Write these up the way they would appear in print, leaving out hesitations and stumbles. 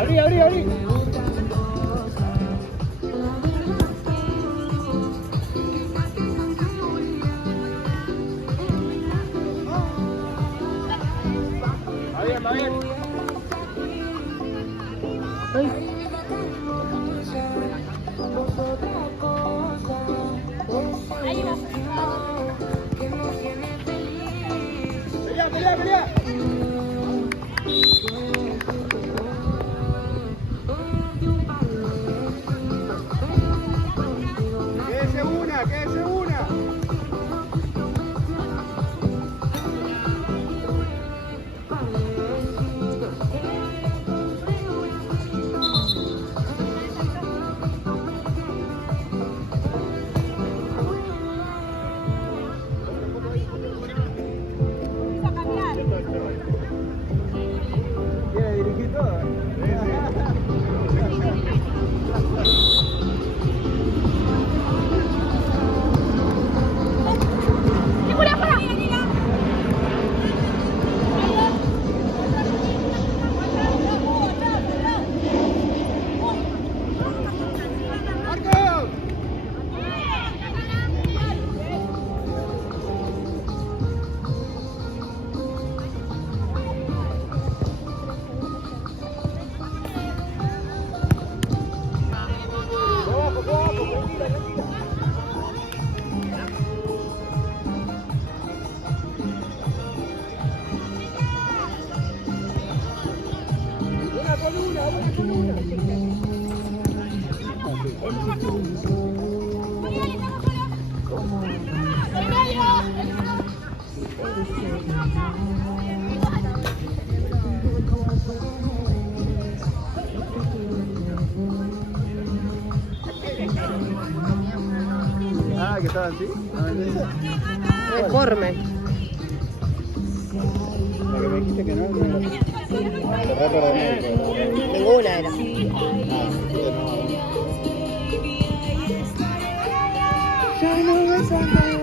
Abrí, abrí, abrí. Va bien, va bien. Ay. Pelea, pelea, pelea. Quédese una, quédese una. ¿Quiere dirigir todo? Ah, que estaban así. Deforme. La que me dijiste que no, no. Ninguna era. Ya no ves a nadie.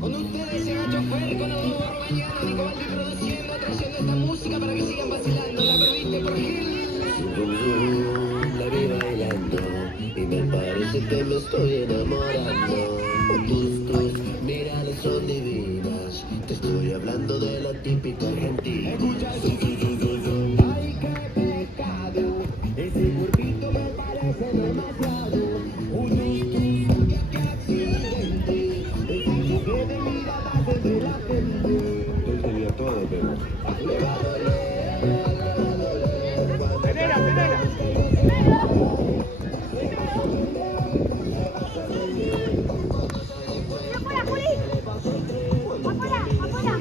Con ustedes llega chofer, con amor, mañana Nico Baldi produciendo, trayendo esta música para que sigan vacilando. La perdiste por Gil. La vi bailando y me parece que me estoy enamorando. Tus miradas son divinas, te estoy hablando de la típica argentina. Ay, qué pecado, ese cuerpito me parece demasiado. Qué accidente, esa mujer de miradas entre la gente. Hoy sería todo, pero Le va a doler. Tenela, tenela. ¡Afuera, Juli! ¡Afuera, afuera!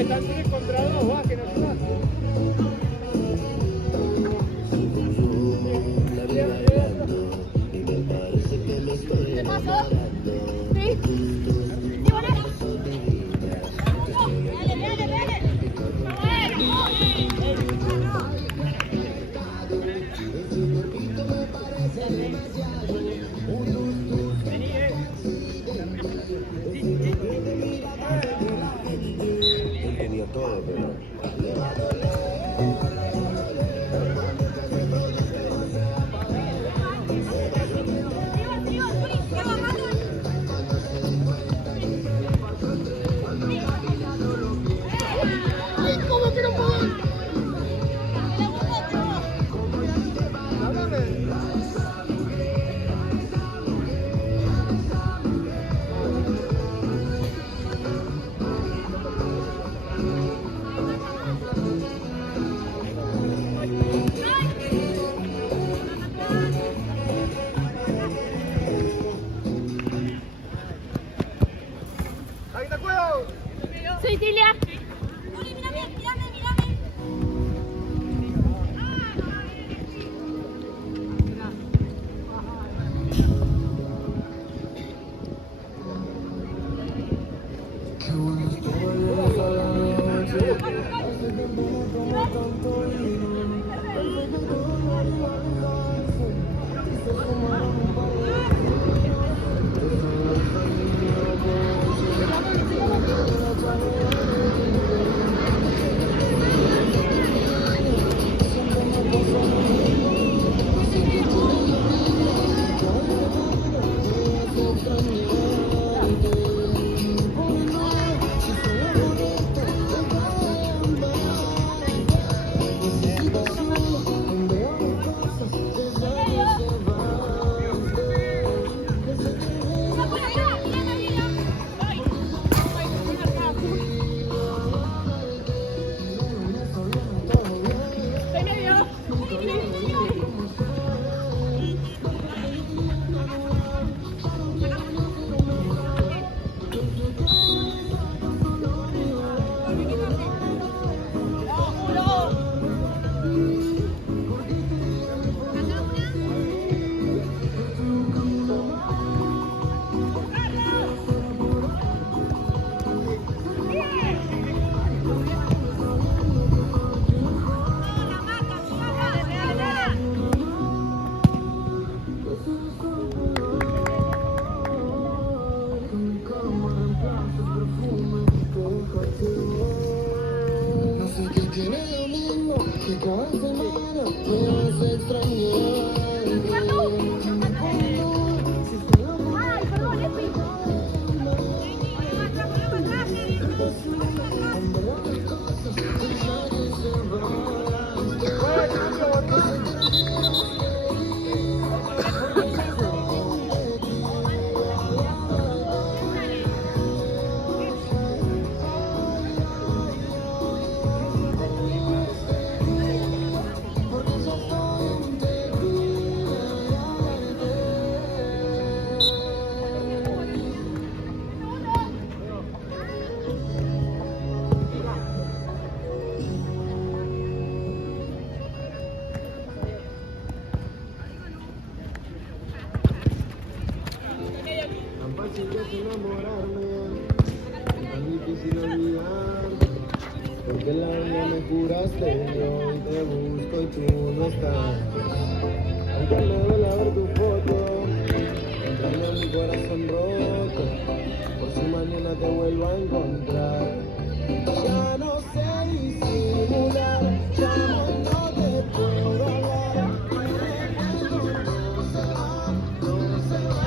están 3 contra 2, va, que nos vas. La vi bailando y me parece que me estoy enamorando. Son divinas, te estoy ese cuerpito me parece demasiado. Él tenía todo, pero Soy Cilia. No sé qué tiene lo mismo que cada semana me hace extrañar. Tan fácil es enamorarme, tan difícil olvidar. Porque en la vida me juraste y hoy te busco y tú no estás. Aunque me duele ver tu foto, entraña mi corazón roto. Por si mañana te vuelvo a encontrar. Ya no sé disimular, ya no te puedo hablar. No se va.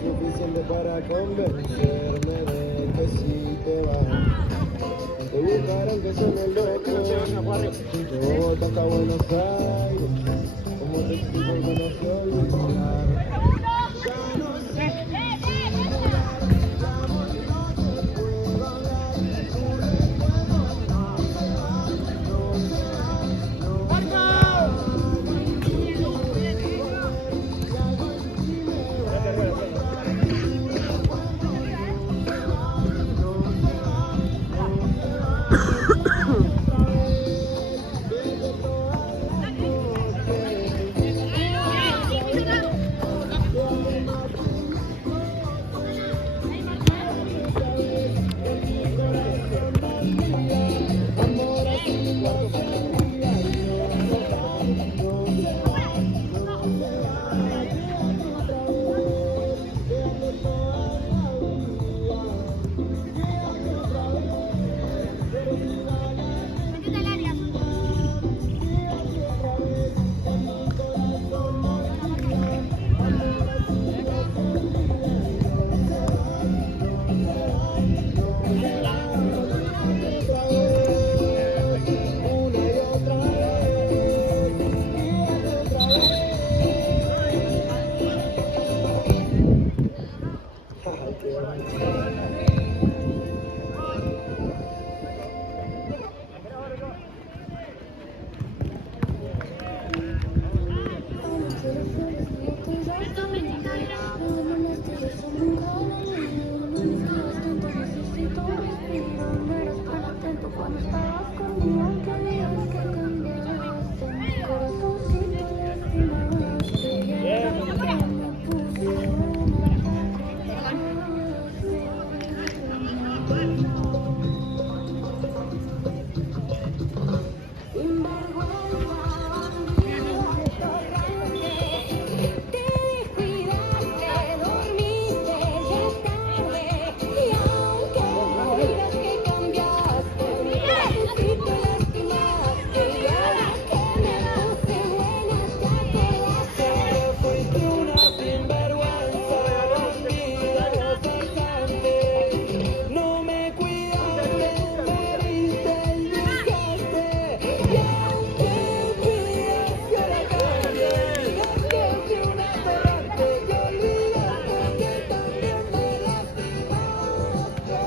suficiente para convencerme de que si te vas. Te buscarán que son el loco. Te boto acá a Buenos Aires. Como te explico que no se olvidar. Ya no sé disimular. Llamo y no te puedo hablar. Tu recuerdo no se va, no se va, no se va. Y algo en ti me va a olvidar. Tu recuerdo no se va, no se va, no se va. Otra vez, desde toda la cuando estabas conmigo, querías que cambiaste mi corazoncito, lastimaste y ahora que me pusieron sin vergüenza, bandido, atorrante, te descuidaste, dormiste, ya es tarde, y aunque no digas que cambiaste, mi corazoncito lastimaste, y ahora que me puse buena, te acordaste. Fuiste una sinvergüenza, bandida, farsante, no me cuidaste, me heriste y buscaste, y aunque pidas que la cambie, digas que fui una atorrante, que olvidaste que también me lastimaste.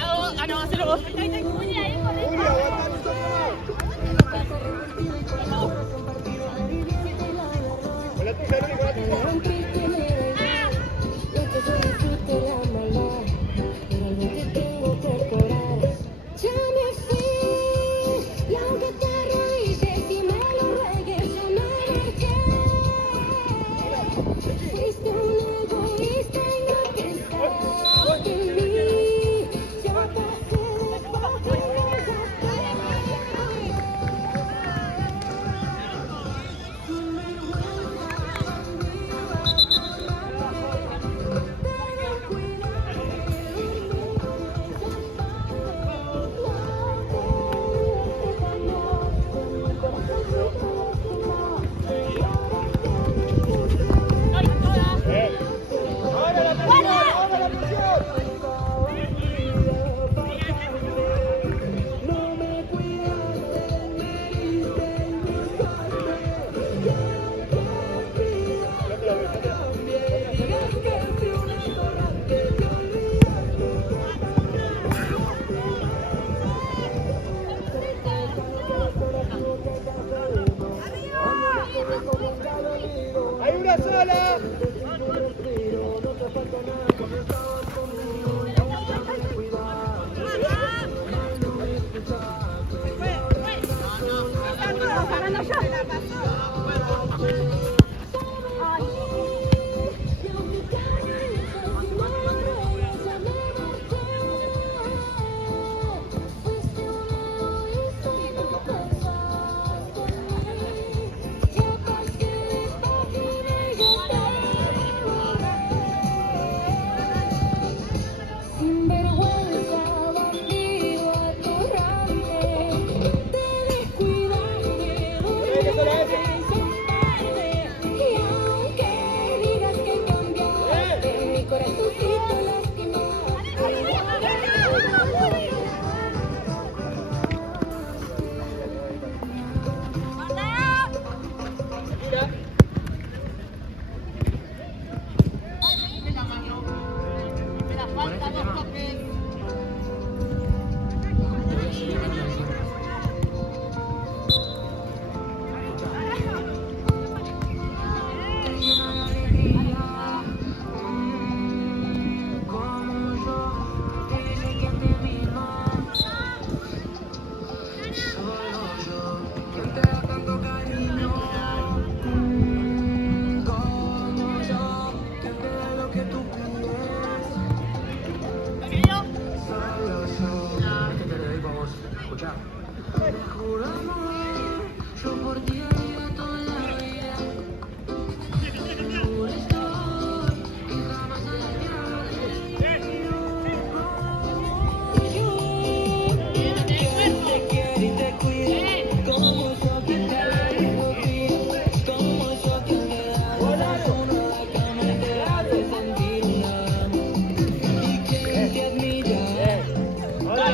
Ah, no, hacelo vos. Julia, aguantá un con la tuya, Luli, con la tuya. Rompiste mi verdad, lo que yo disfruto la maldad, pero algo te tengo que cobrar. Ya me fui, y aunque te arrodilles y me lo ruegues, ya me marché. Fuiste un egoísta y no pensaste en mí. Ya pasé de página, ya te sin vergüenza, bandido,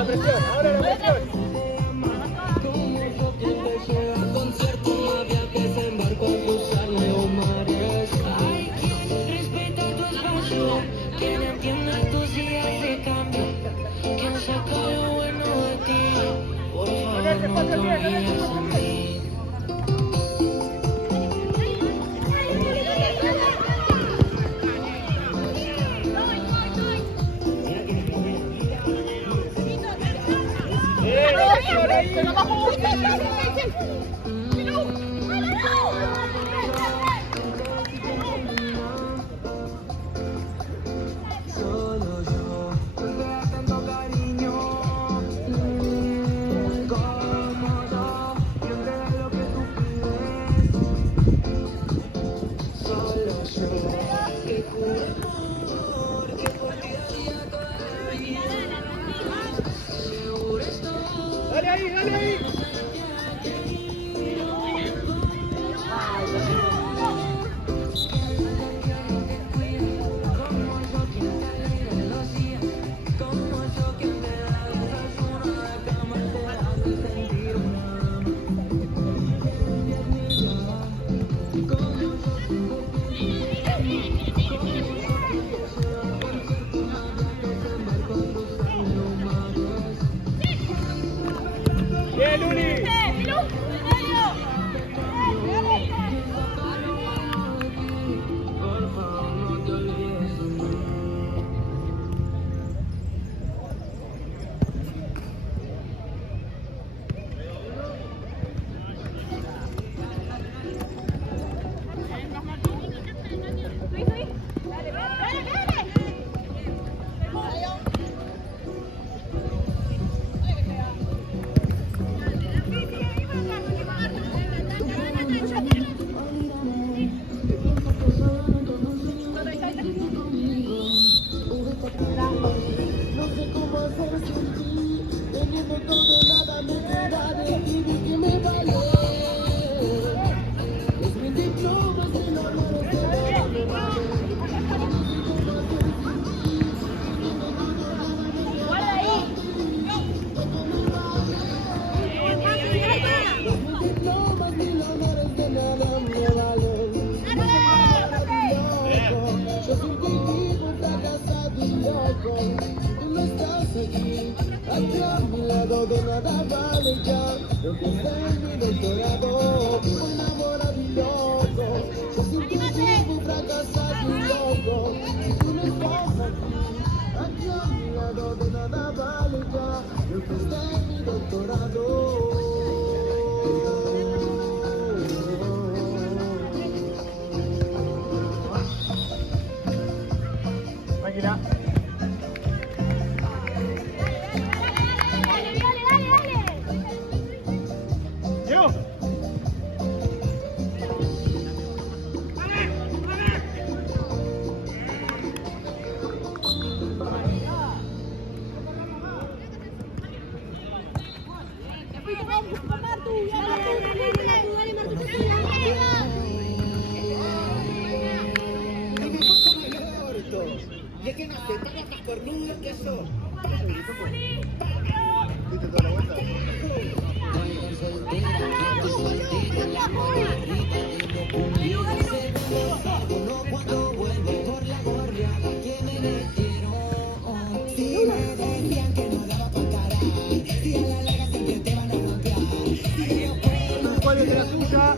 la presión, ahora la presión. Quien entienda tus días de cambio, quien saca lo bueno de ti, por favor no te olvides de mí. Solo yo, te tanto cariño, como yo te doy lo que tú pides. Solo yo, que juro amor, que por ti daría toda la vida. Seguro estoy. Dale ahí, dale ahí. Bien, Luli. No sé cómo hacer sin ti, teniendo todo nada me queda de ti, ¿de qué me vale? Es mi diploma, si no lo nada me vale. Guarda ahí. Mis diplomas ni los honores de nada me valen. Yo sin ti vivo un fracasado y loco. Tú no estás aquí a mi lado de nada vale ya. Lo que está en mi doctorado, un enamorado y loco. Yo sin ti vivo un fracasado y loco. Tú no estás aquí a mi lado de nada vale ya. Lo que está en mi doctorado. Máquina. Yo. Y es que no se paga más cornudo que eso. ¿Viste toda la vuelta? Cuando vuelvo por la gorria, que me metieron. Si me decían que no daba pa' cara, si a la larga siempre te van a golpear. Si yo puedo, ¿Cuál es la suya?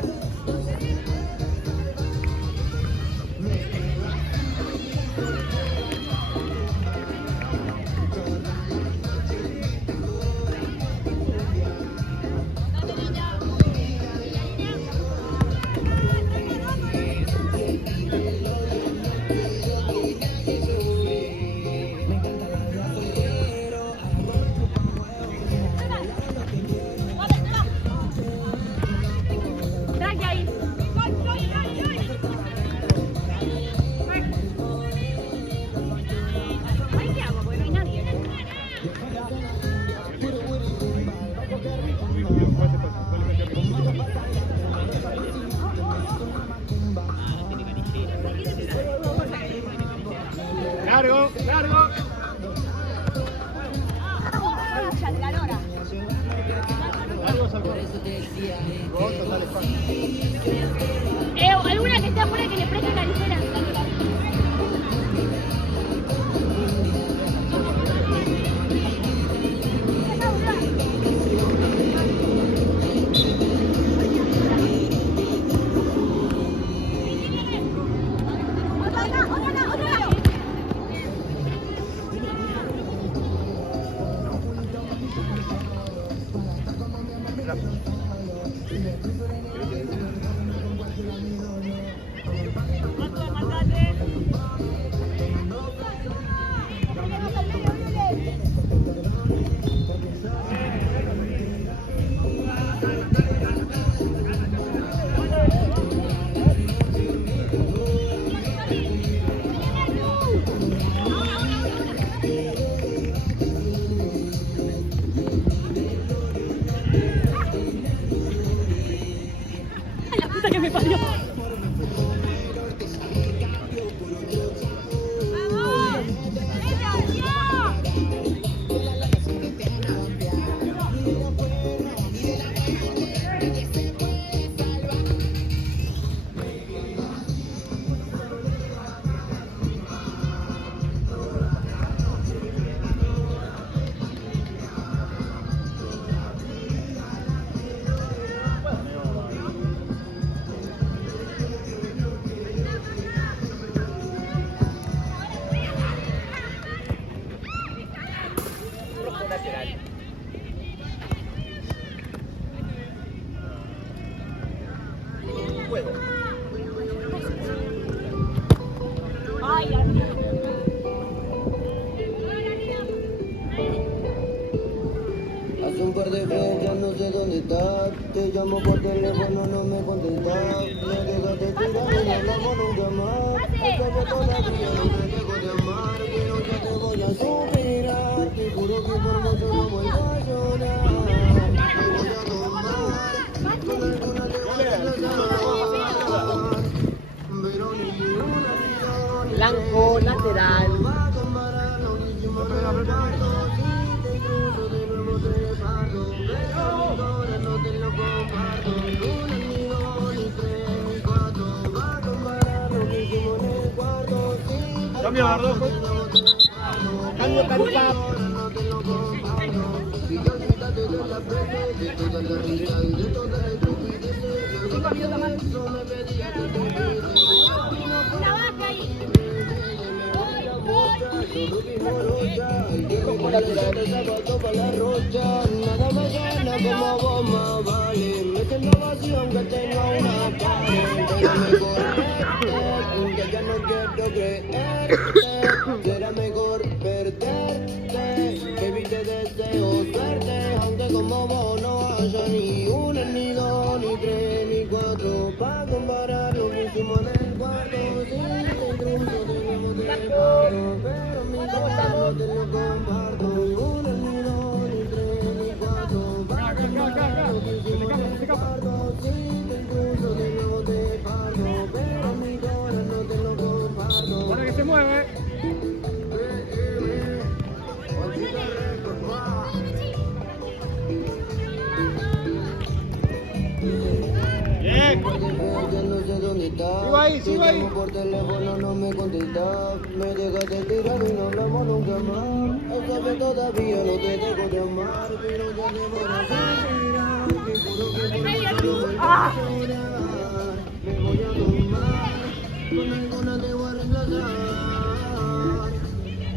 Largo. Con total espacio. ¿Alguna que esté afuera que le preste la ligera? La puta que me parió. Ay, Hace un par de fechas no sé dónde estás. Te llamo por teléfono, no me contestas. Me dejaste tirado y no hablamos nunca más. Es que yo todavía no te dejo de amar. Pero ya te voy a superar. Te juro que por vos yo no vuelvo a llorar. Te voy a tomar. Con alguna te voy a tratar. Pero ni una ni dos. Blanco, lateral. Va a comparar lo que hicimos en el parto. Si te cruzo de nuevo te parto. Pero mi corazón no te lo comparto. Ni una, ni dos, ni tres, ni cuatro. Va a comparar lo que hicimos en el cuarto. Si te Cambio, Bardo. cruzo de nuevo te parto. Cambio, Carita. No te lo comparto. Si ya olvídate de la frente, de toda la risa y de toda la estupidez. Eso me pedía que te olvides. una vaca ahí. Solo mismo rocha, y que me de zapato pa' la rocha. Nada me gana como vos más vale. Metiendo vacío aunque tenga una pared. Pero mejor verte, que ya no quiero creerte. Será mejor perderte. Baby, te deseo suerte. Aunque como vos no haya ni una, ni dos, ni tres, ni cuatro. Pa' comparar lo que hicimos en el cuarto. Si te intruso de nuevo te parto. Pero mi corazón no te lo comparto. Una, ni dos, ni tres, ni cuatro. Pa' comparar lo que hicimos en el cuarto. Si te intruso de nuevo te parto. Pero mi corazón no te lo comparto. Para que se mueve. Bien. Ya no sé dónde estás. Sigo ahí, sigo ahí. Te llamo por teléfono, no me contestas. Me dejaste tirado y no hablamos nunca más. Eso que todavía no te dejo de amar. Pero ya te voy a superar. Te juro que por vos no vuelvo a llorar. Me voy a tomar. Con alguna te voy a reemplazar.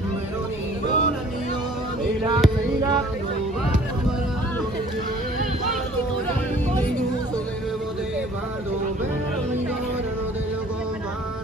Pero ni una, ni dos, ni Mira, mira. pero mi corazón no te lo comparto.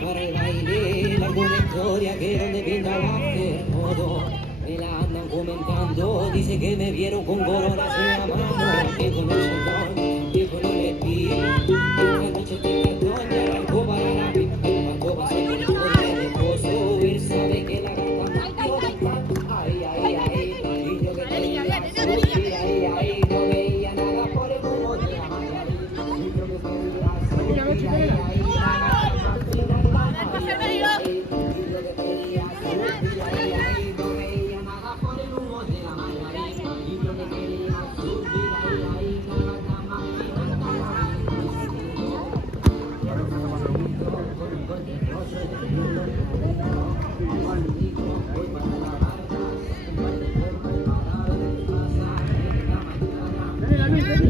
Para el baile, largo una historia que donde venga la hacer todo. Me la andan comentando, dice que me vieron con coronas en la mano, que con el suspira y no veía nada por el humo de la mañana. Y lo que quería suspira y nada más fina y la mañana. Y lo que quería suspira y no veía nada por el humo de la mañana. Y lo que quería suspira y nada más fina y la mañana. Vení la luz, vení.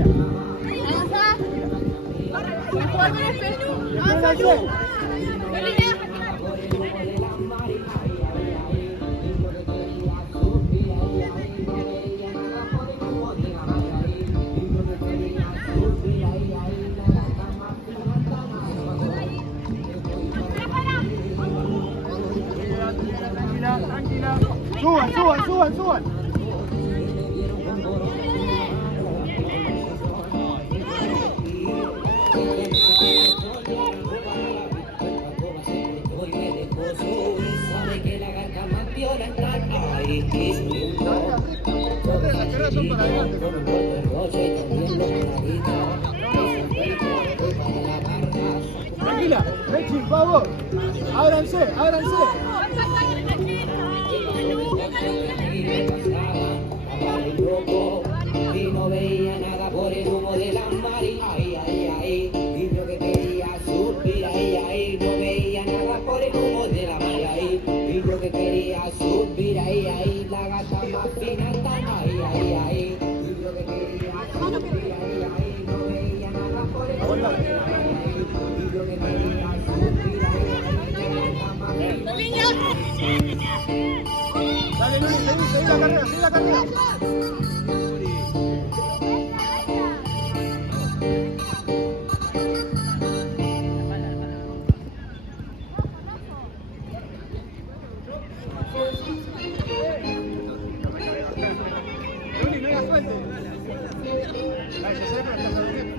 Tranquila, tranquila. Suban, suban, suban, suban. Tranquila, Mechi, por favor. Ábranse, ábranse. Y no veía nada por el humo de la María. Y lo que quería suspira y no veía nada por el humo de la María. Y lo que quería suspira y la gata más fina está. Y lo que quería suspira y no veía nada por el humo de la María. Y lo que quería suspira y la gata más fina. Dale, Luis, seguí la carrera, seguí la carrera. Luli, no la suelte. Ay, ya sé, pero estás durmiendo.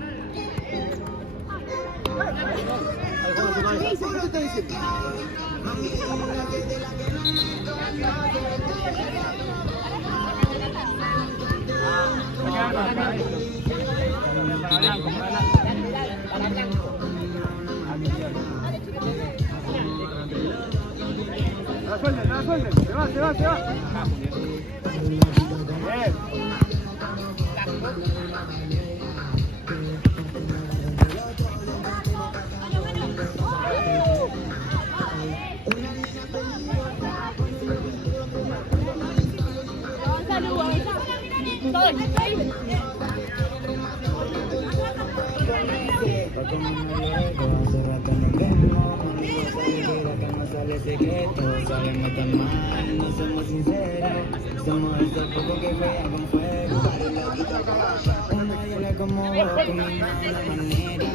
¿Qué te está diciendo? No la suelten, no la suelten. Se va, se va, se va. Bien. Sabemos tan mal, no somos sinceros. Somos esos pocos que juegan con fuego. Una viola como vos, con mi mala manera.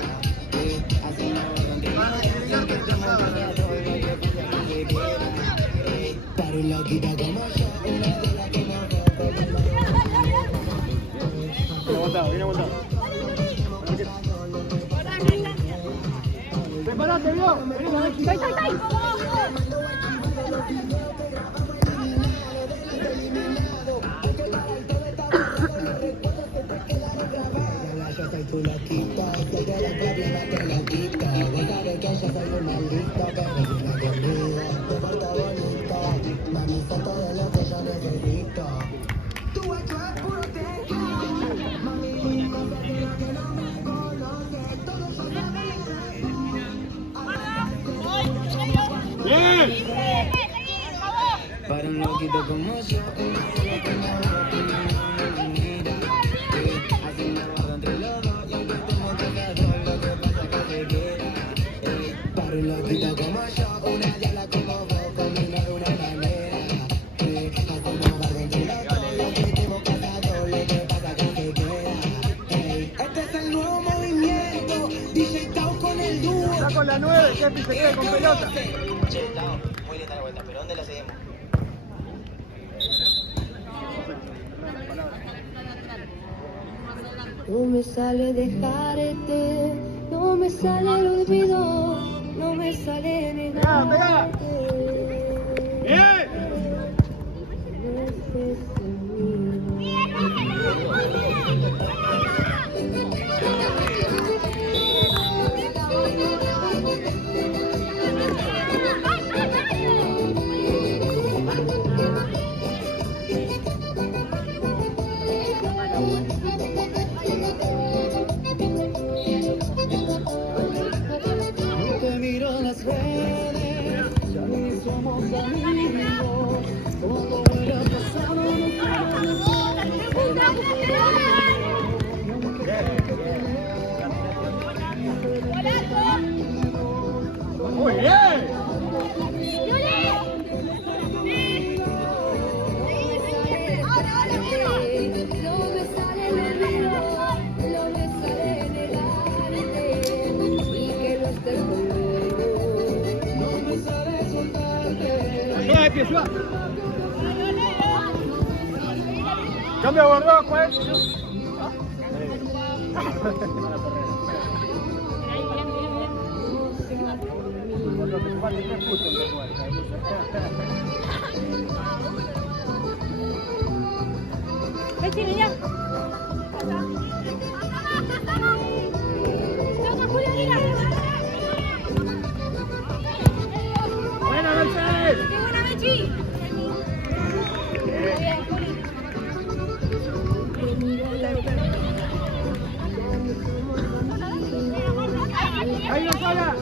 Así no contigo, que estamos para todo lo que pasa que se quiera. Para un loquita como yo, una viola como vos, con mi mala manera. Bien aguantado, bien aguantado. Preparate, vio. Vení, la Mechi. Yo soy tu loquito, soy de la cabina que lo quito. Vos sabés que yo soy un maldito, pero vino conmigo, te porto bonito. Mami, sos todo lo que yo necesito. Tu hecho es puro techo. Mami, no sé si la que no me conoce, todo yo Bien. para un loquito como yo, una que me va con mi mala manera. Así me guardo entre los dos, y aunque estemos casados, lo que pasa que se quiera. Para un loquito como yo, una diabla como vos, combina de una manera. Así me guardo entre los dos, y aunque estemos casados, lo que pasa que se queda. Este es el nuevo movimiento, DJ Tao con el dúo. Está con la 9, Kepi se queda con pelota. Che, Tao, muy linda la vuelta, pero ¿dónde la seguimos? No me sale dejarte, no me sale el olvido, no me sale negarte. Bien. No estés en mí. va. Cambio, Bordeaux, pues. Ven, Chile, ya. Buena, Mercedes. ¡Qué buena, Mechi! Ahí no sola.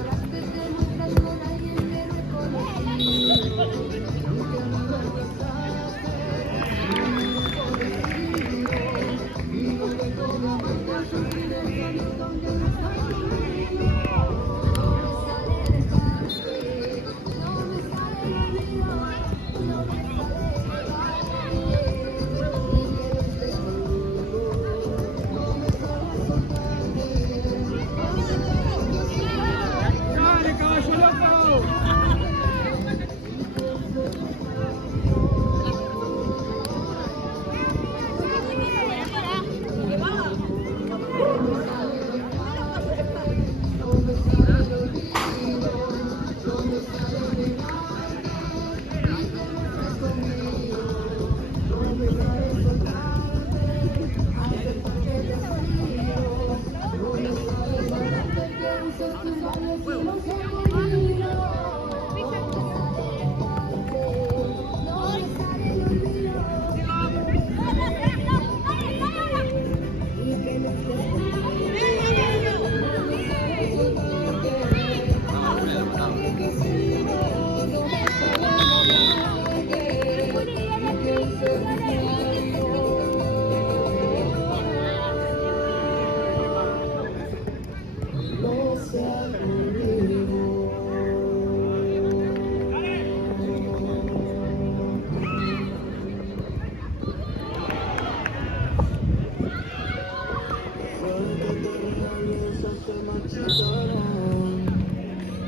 Dale, caballo loco.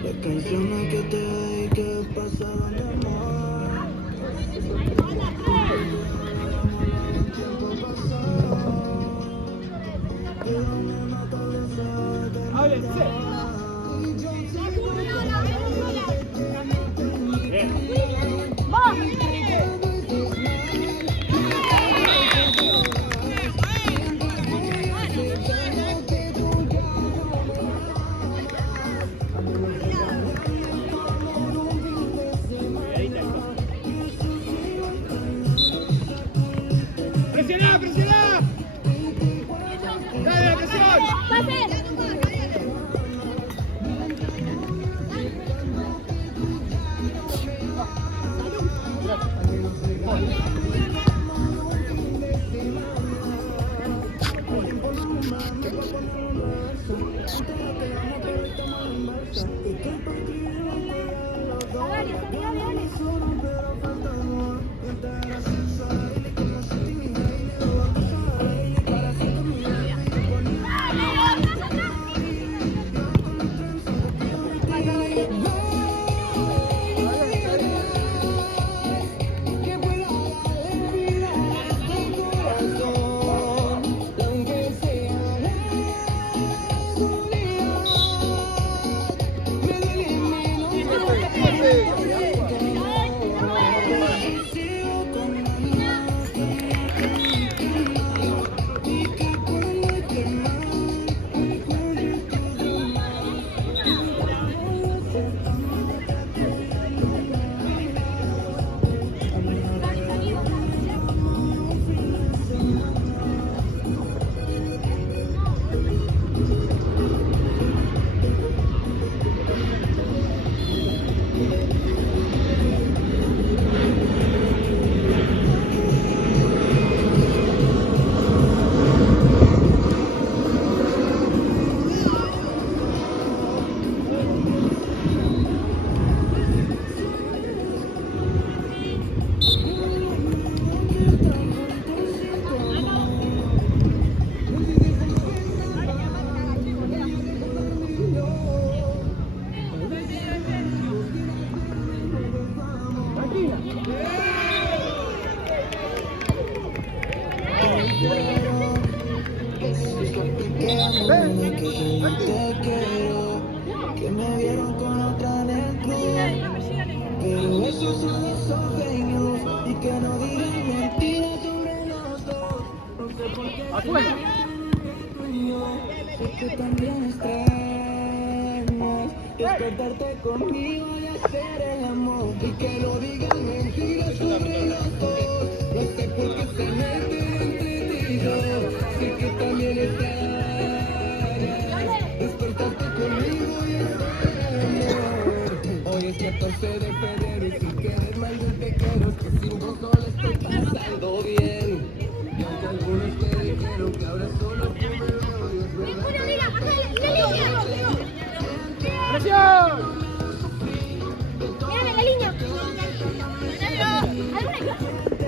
Las canciones que te di que pasaban de amor. Presiona, presiona. Dale la presión. ¡Pase! Dale, dale, dale. Me duele menos te quiero, que me vieron con otra en el club. Pero esos son sueños y que no digan mentiras sobre los dos. No sé por qué Afuera. sé que también extrañas despertarte conmigo y hacer el amor y que no digan mentiras sobre los dos. No sé por qué se meten entre ti y yo. Sé que también extrañas despertarte conmigo y hacer el amor. Hoy es 14 de febrero y si quieres más yo te quiero, que sin vos no le estoy pasando bien. Y aunque algunos te dijeron que ahora solo tú me veo, y es verdad. Una liga, una línea. ¡Presión! Mírame la línea. ¿Alguna?